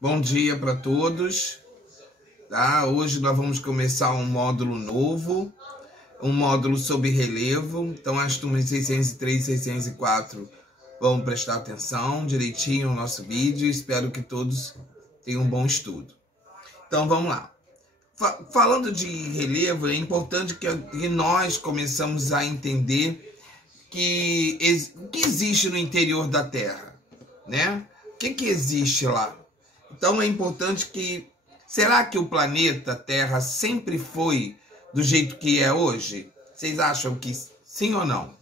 Bom dia para todos, tá? Hoje nós vamos começar um módulo novo, um módulo sobre relevo. Então as turmas 603 e 604 vão prestar atenção direitinho no nosso vídeo. Espero que todos tenham um bom estudo. Então vamos lá. Falando de relevo, é importante que nós começamos a entender que o que existe no interior da Terra, né? O que existe lá? Então é importante que... Será que o planeta Terra sempre foi do jeito que é hoje? Vocês acham que sim ou não?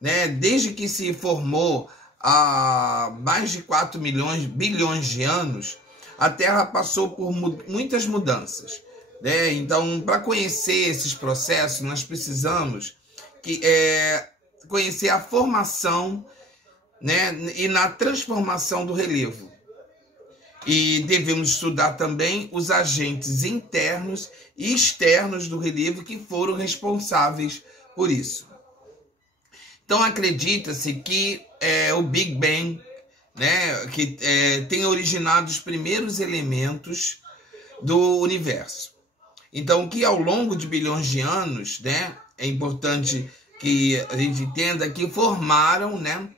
Né? Desde que se formou há mais de 4 bilhões de anos, a Terra passou por muitas mudanças. Né? Então, para conhecer esses processos, nós precisamos conhecer a formação, né? E na transformação do relevo. E devemos estudar também os agentes internos e externos do relevo que foram responsáveis por isso. Então acredita-se que o Big Bang, né, tem originado os primeiros elementos do universo. Então que ao longo de bilhões de anos, né, é importante que a gente entenda que formaram, né,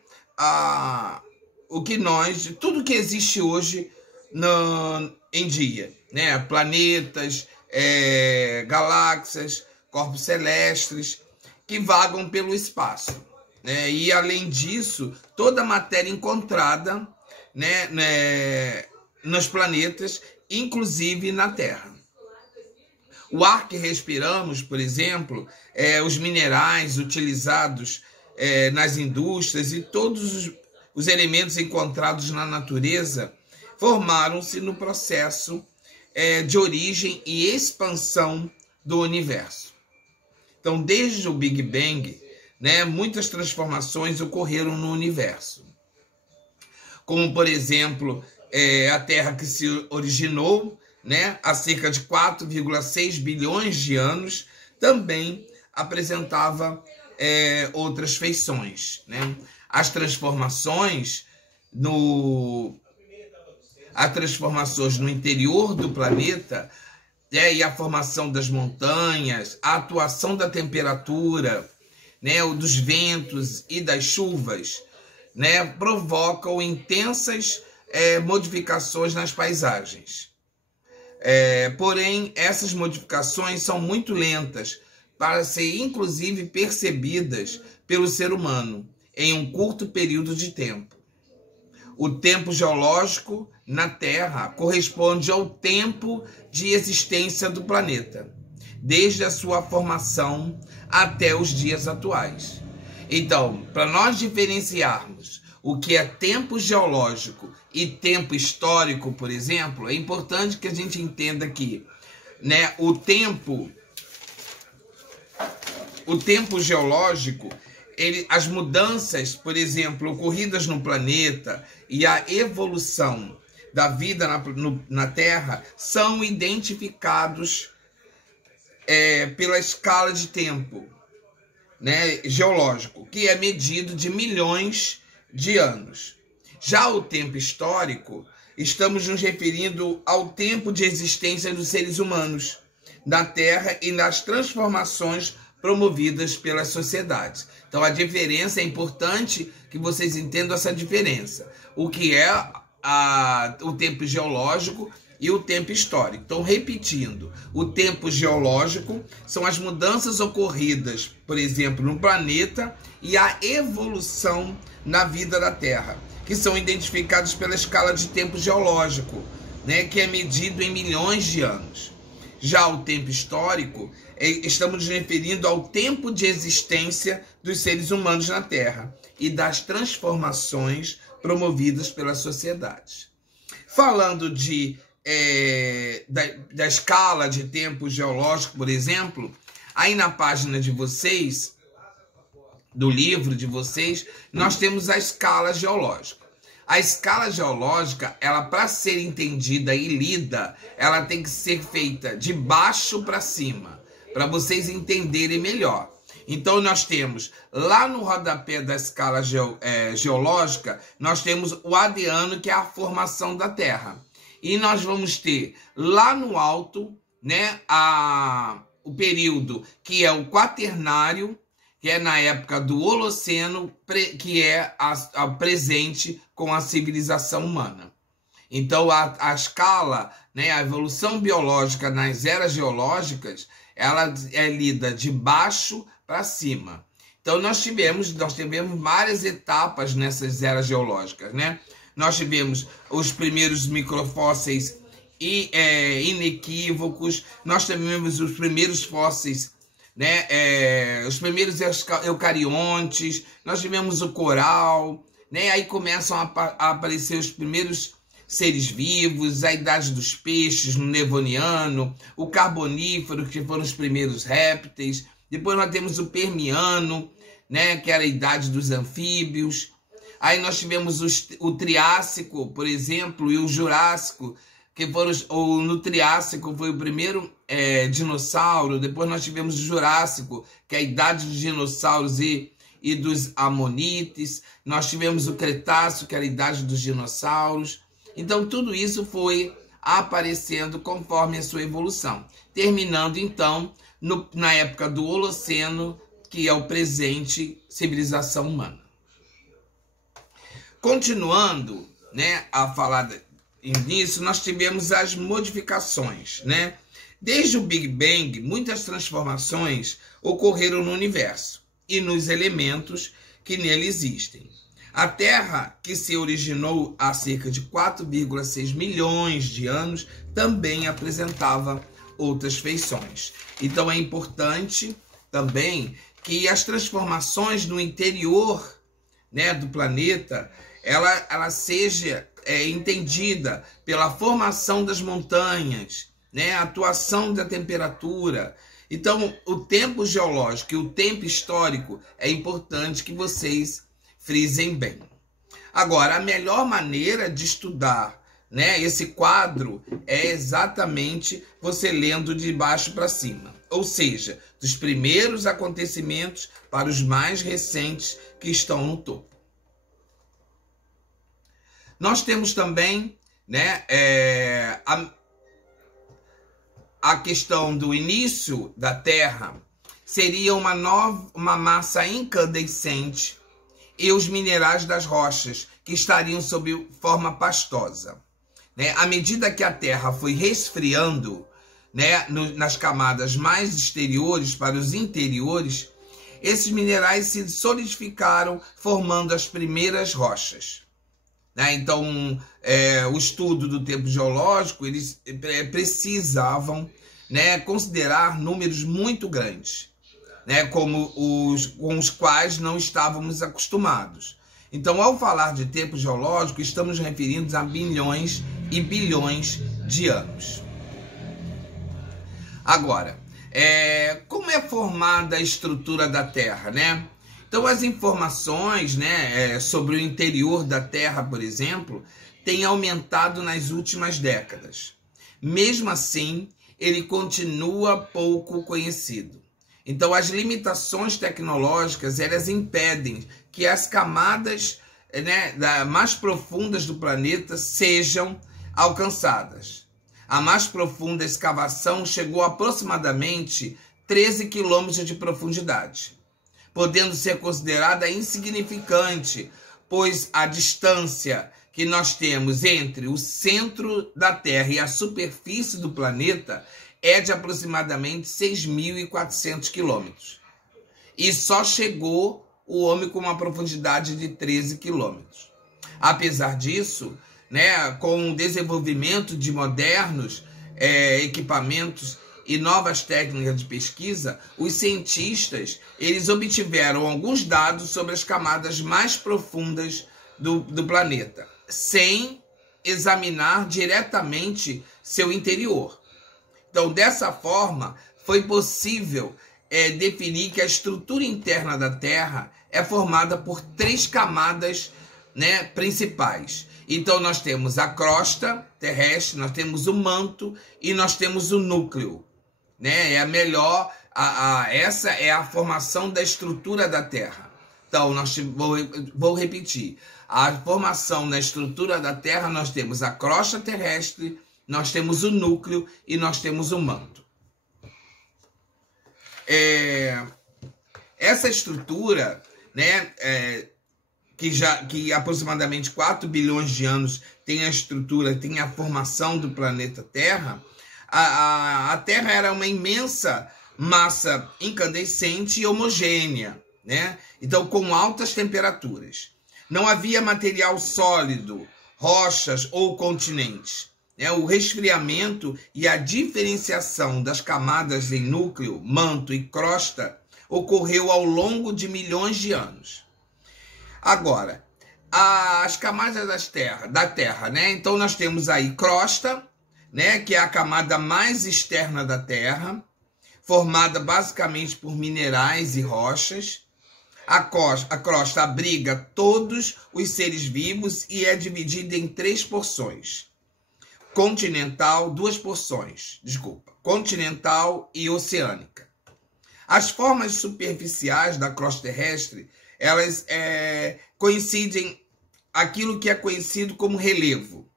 tudo que existe hoje em dia, né? Planetas, galáxias, corpos celestes que vagam pelo espaço, né? E além disso, toda a matéria encontrada, né, nos planetas, inclusive na Terra. O ar que respiramos, por exemplo, os minerais utilizados nas indústrias e todos os elementos encontrados na natureza formaram-se no processo de origem e expansão do universo. Então, desde o Big Bang, né, muitas transformações ocorreram no universo. Como, por exemplo, a Terra que se originou, né, há cerca de 4,6 bilhões de anos, também apresentava outras feições. Né? As transformações no interior do planeta, e a formação das montanhas, a atuação da temperatura, né, dos ventos e das chuvas, né, provocam intensas modificações nas paisagens. Porém, essas modificações são muito lentas para ser inclusive percebidas pelo ser humano em um curto período de tempo. O tempo geológico na Terra corresponde ao tempo de existência do planeta, desde a sua formação até os dias atuais. Então, para nós diferenciarmos o que é tempo geológico e tempo histórico, por exemplo, é importante que a gente entenda que, né, o tempo geológico, as mudanças, por exemplo, ocorridas no planeta e a evolução da vida na Terra são identificados pela escala de tempo, né, geológico, que é medido de milhões de anos. Já o tempo histórico, estamos nos referindo ao tempo de existência dos seres humanos na Terra e nas transformações promovidas pelas sociedades. Então a diferença, é importante que vocês entendam essa diferença. O que é o tempo geológico e o tempo histórico. Então, repetindo, o tempo geológico são as mudanças ocorridas, por exemplo, no planeta e a evolução na vida da Terra, que são identificados pela escala de tempo geológico, né, que é medido em milhões de anos. Já o tempo histórico, estamos nos referindo ao tempo de existência dos seres humanos na Terra e das transformações promovidas pelas sociedades. Falando da escala de tempo geológico, por exemplo, aí na página de vocês, do livro de vocês, nós temos a escala geológica. A escala geológica, ela, para ser entendida e lida, ela tem que ser feita de baixo para cima, para vocês entenderem melhor. Então nós temos lá no rodapé da escala geológica, nós temos o Adiano, que é a formação da Terra. E nós vamos ter lá no alto, né, o período que é o Quaternário, que é na época do Holoceno, que é a presente com a civilização humana. Então, a escala, né, a evolução biológica nas eras geológicas, ela é lida de baixo para cima. Então, nós tivemos várias etapas nessas eras geológicas, né? Nós tivemos os primeiros microfósseis inequívocos, nós tivemos os primeiros fósseis, né? Os primeiros eucariontes, nós tivemos o coral, né? Aí começam a aparecer os primeiros seres vivos, a idade dos peixes no Devoniano, o Carbonífero, que foram os primeiros répteis. Depois nós temos o Permiano, né, que era a idade dos anfíbios. Aí nós tivemos o Triássico, por exemplo, e o Jurássico, que foram no Triássico foi o primeiro dinossauro. Depois nós tivemos o Jurássico, que é a idade dos dinossauros e dos amonites. Nós tivemos o Cretáceo, que era a idade dos dinossauros. Então, tudo isso foi aparecendo conforme a sua evolução, terminando, então, na época do Holoceno, que é o presente civilização humana. Continuando, né, a falar nisso, nós tivemos as modificações, né? Desde o Big Bang, muitas transformações ocorreram no universo e nos elementos que nele existem. A Terra, que se originou há cerca de 4,6 milhões de anos, também apresentava outras feições. Então é importante também que as transformações no interior, né, do planeta, ela seja entendida pela formação das montanhas, né, a atuação da temperatura. Então, o tempo geológico e o tempo histórico é importante que vocês frisem bem. Agora, a melhor maneira de estudar, né, esse quadro é exatamente você lendo de baixo para cima. Ou seja, dos primeiros acontecimentos para os mais recentes que estão no topo. Nós temos também, né, a questão do início da Terra seria uma massa incandescente e os minerais das rochas, que estariam sob forma pastosa. Né? À medida que a Terra foi resfriando, né, nas camadas mais exteriores para os interiores, esses minerais se solidificaram, formando as primeiras rochas. Né? Então, o estudo do tempo geológico, eles precisavam, né, considerar números muito grandes, né, com os quais não estávamos acostumados. Então, ao falar de tempo geológico, estamos referindo a bilhões e bilhões de anos. Agora, como é formada a estrutura da Terra, né? Então, as informações, né, sobre o interior da Terra, por exemplo, têm aumentado nas últimas décadas. Mesmo assim, ele continua pouco conhecido. Então, as limitações tecnológicas, elas impedem que as camadas, né, mais profundas do planeta sejam alcançadas. A mais profunda escavação chegou a aproximadamente 13 quilômetros de profundidade, podendo ser considerada insignificante, pois a distância que nós temos entre o centro da Terra e a superfície do planeta é de aproximadamente 6.400 quilômetros. E só chegou o homem com uma profundidade de 13 quilômetros. Apesar disso, né, com o desenvolvimento de modernos equipamentos e novas técnicas de pesquisa, os cientistas eles obtiveram alguns dados sobre as camadas mais profundas do planeta, sem examinar diretamente seu interior. Então, dessa forma, foi possível definir que a estrutura interna da Terra é formada por 3 camadas, né, principais. Então, nós temos a crosta terrestre, nós temos o manto e nós temos o núcleo. Né? Essa é a formação da estrutura da Terra. Então, vou repetir. a formação na estrutura da Terra, nós temos a crosta terrestre, nós temos o núcleo e nós temos o manto. Essa estrutura, né, que aproximadamente 4 bilhões de anos tem a estrutura, tem a formação do planeta Terra, a Terra era uma imensa massa incandescente e homogênea, né? Então, com altas temperaturas. Não havia material sólido, rochas ou continentes. O resfriamento e a diferenciação das camadas em núcleo, manto e crosta ocorreu ao longo de milhões de anos. Agora, as camadas da Terra, né? Então, nós temos aí crosta, né? Que é a camada mais externa da Terra, formada basicamente por minerais e rochas. A crosta abriga todos os seres vivos e é dividida em 3 porções. Continental e oceânica. As formas superficiais da crosta terrestre, elas coincidem aquilo que é conhecido como relevo,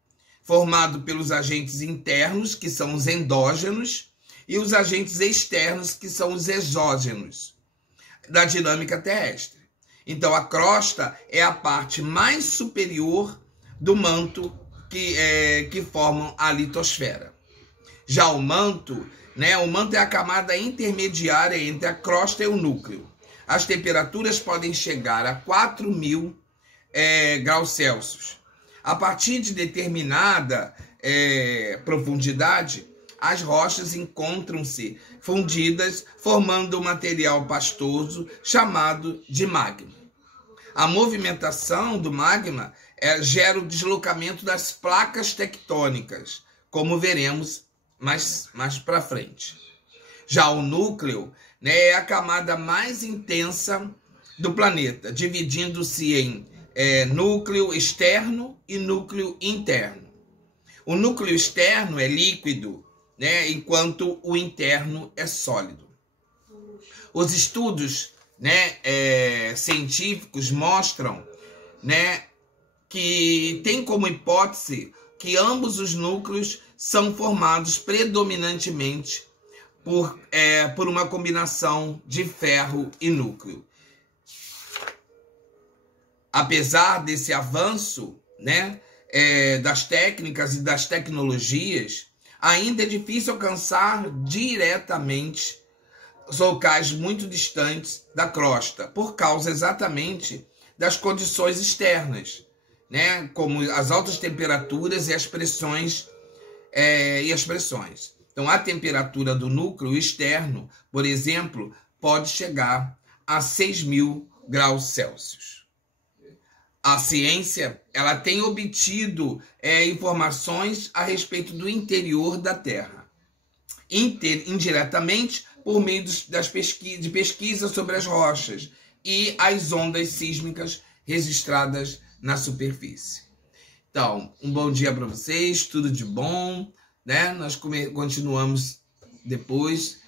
formado pelos agentes internos, que são os endógenos, e os agentes externos, que são os exógenos da dinâmica terrestre. Então, a crosta é a parte mais superior do manto que formam a litosfera. Já o manto, né, o manto é a camada intermediária entre a crosta e o núcleo. As temperaturas podem chegar a 4.000 graus Celsius. A partir de determinada profundidade, as rochas encontram-se fundidas, formando um material pastoso chamado de magma. A movimentação do magma gera o deslocamento das placas tectônicas, como veremos mais para frente. Já o núcleo, né, é a camada mais intensa do planeta, dividindo-se em núcleo externo e núcleo interno. O núcleo externo é líquido, né, enquanto o interno é sólido. Os estudos, né, científicos mostram, né, que tem como hipótese que ambos os núcleos são formados predominantemente por uma combinação de ferro e núcleo. Apesar desse avanço, né, das técnicas e das tecnologias, ainda é difícil alcançar diretamente os locais muito distantes da crosta, por causa exatamente das condições externas, né? Como as altas temperaturas e as pressões. Então, a temperatura do núcleo externo, por exemplo, pode chegar a 6.000 graus Celsius. A ciência, ela tem obtido informações a respeito do interior da Terra, indiretamente por meio de pesquisa sobre as rochas e as ondas sísmicas registradas na superfície. Então, um bom dia para vocês, tudo de bom, né? Nós continuamos depois,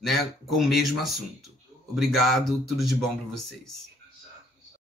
né, com o mesmo assunto. Obrigado, tudo de bom para vocês.